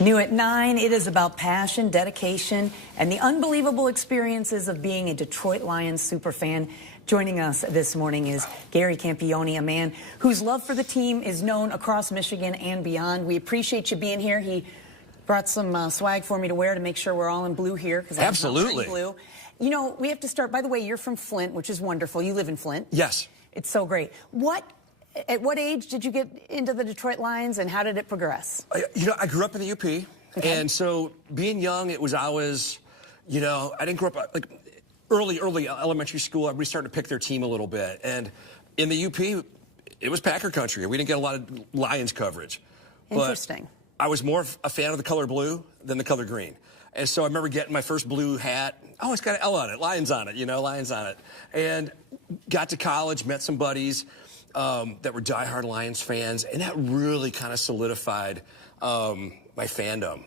New at 9, it is about passion, dedication, and the unbelievable experiences of being a Detroit Lions superfan. Joining us this morning is Gary Campione, a man whose love for the team is known across Michigan and beyond. We appreciate you being here. He brought some swag for me to wear to make sure we're all in blue here. Absolutely. Blue. You know, we have to start, by the way, you're from Flint, which is wonderful. You live in Flint. Yes. It's so great. At what age did you get into the Detroit Lions, and how did it progress? I grew up in the UP, and so being young, it was always, I didn't grow up, like, early elementary school, everybody started to pick their team a little bit. And in the UP, it was Packer country. We didn't get a lot of Lions coverage. Interesting. But I was more a fan of the color blue than the color green. And so I remember getting my first blue hat. Oh, it's got an L on it, Lions on it, Lions on it. And got to college, met some buddies that were diehard Lions fans, and that really kind of solidified my fandom.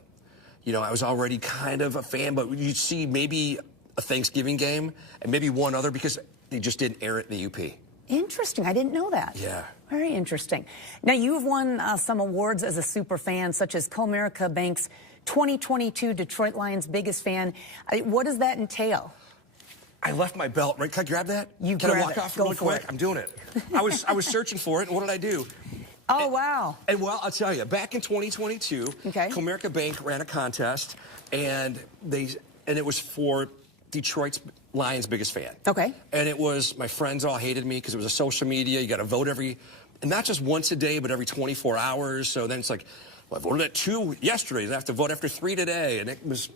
I was already kind of a fan, but you'd see maybe a Thanksgiving game and maybe one other because they just didn't air it in the UP. Interesting. I didn't know that. Yeah. Very interesting. Now, you've won some awards as a super fan, such as Comerica Bank's 2022 Detroit Lions Biggest Fan. What does that entail? I left my belt. Right? Can I grab that? Can I walk off really quick? It. I'm doing it. I was searching for it, and what did I do? Oh, wow. And well, I'll tell you, back in 2022, okay, Comerica Bank ran a contest, and it was for Detroit's Lions Biggest Fan. Okay. And it was, my friends all hated me because it was a social media. You got to vote and not just once a day, but every 24 hours. So then it's like, well, I voted at 2 yesterday, and I have to vote after 3 today. And it was,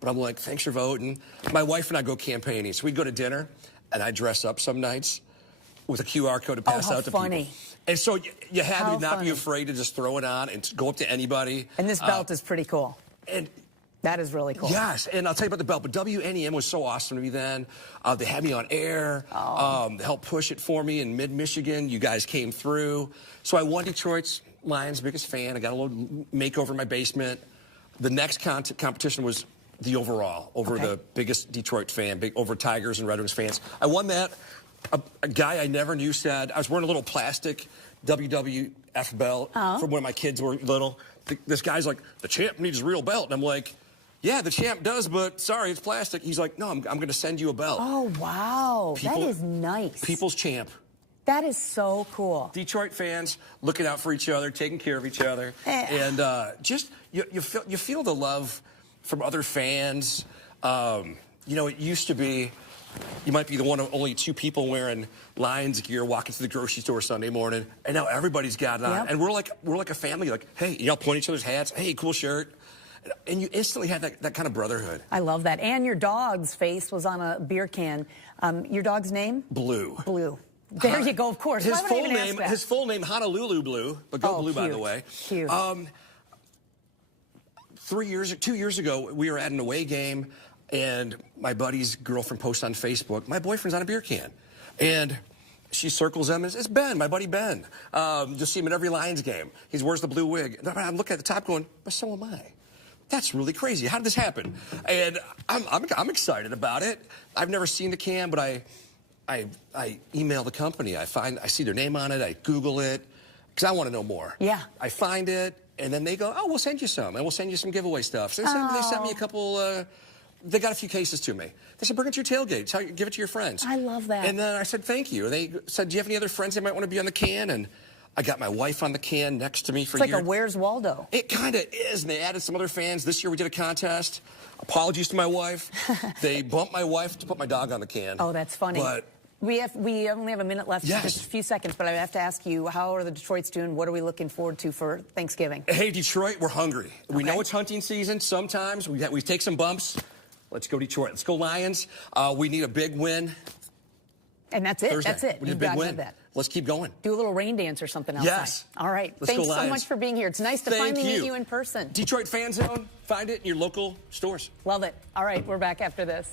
but I'm like, thanks for voting. My wife and I go campaigning. So we'd go to dinner, and I'd dress up some nights with a QR code to pass out to funny. people. And so you had to not be afraid to just throw it on and go up to anybody. And this belt is pretty cool. And that is really cool. Yes, and I'll tell you about the belt, but WNEM was so awesome to me then. They had me on air. They helped push it for me in mid-Michigan. You guys came through. So I won Detroit's Lions Biggest Fan. I got a little makeover in my basement. The next competition was the overall, over the biggest Detroit fan, over Tigers and Red Wings fans. I won that. A guy I never knew said, I was wearing a little plastic WWF belt from when my kids were little. This guy's like, the champ needs a real belt. And I'm like, yeah, the champ does, but sorry, it's plastic. He's like, no, I'm going to send you a belt. Oh, wow. That is nice. People's champ. That is so cool. Detroit fans looking out for each other, taking care of each other. And just, you feel the love from other fans. It used to be, you might be the one of only 2 people wearing Lions gear walking through the grocery store Sunday morning, and now everybody's got it on. Yep. And we're like a family. Like, hey, point each other's hats. Hey, cool shirt. And you instantly had that kind of brotherhood. I love that. And your dog's face was on a beer can. Your dog's name? Blue. Blue. There you go. Of course. His full name, Honolulu Blue, but go Blue, by the way. Cute. 2 years ago, we were at an away game, and my buddy's girlfriend posted on Facebook, my boyfriend's on a beer can. And she circles him, it's Ben, my buddy Ben. You'll see him at every Lions game. He wears the blue wig. I'm looking at the top going, but so am I. That's really crazy. How did this happen? And I'm excited about it. I've never seen the can, but I email the company. I see their name on it. I Google it because I want to know more. Yeah. I find it, and then they go, oh, we'll send you some, and we'll send you some giveaway stuff. So they sent me a couple. They got a few cases to me. They said, bring it to your tailgate. Give it to your friends. I love that. And then I said, thank you. They said, do you have any other friends that might want to be on the can? And I got my wife on the can next to me for years. It's like a Where's Waldo. It kind of is, and they added some other fans. This year we did a contest. Apologies to my wife. They bumped my wife to put my dog on the can. Oh, that's funny. But we only have a minute left, just a few seconds, but I have to ask you, how are the Detroits doing? What are we looking forward to for Thanksgiving? Hey, Detroit, we're hungry. We know it's hunting season. Sometimes we take some bumps. Let's go Detroit. Let's go Lions. We need a big win. And that's it. Thursday. That's it. We need a big win. Let's keep going. Do a little rain dance or something outside. Yes. All right. Thanks so much for being here. It's nice to finally meet you in person. Detroit Fan Zone. Find it in your local stores. Love it. All right. We're back after this.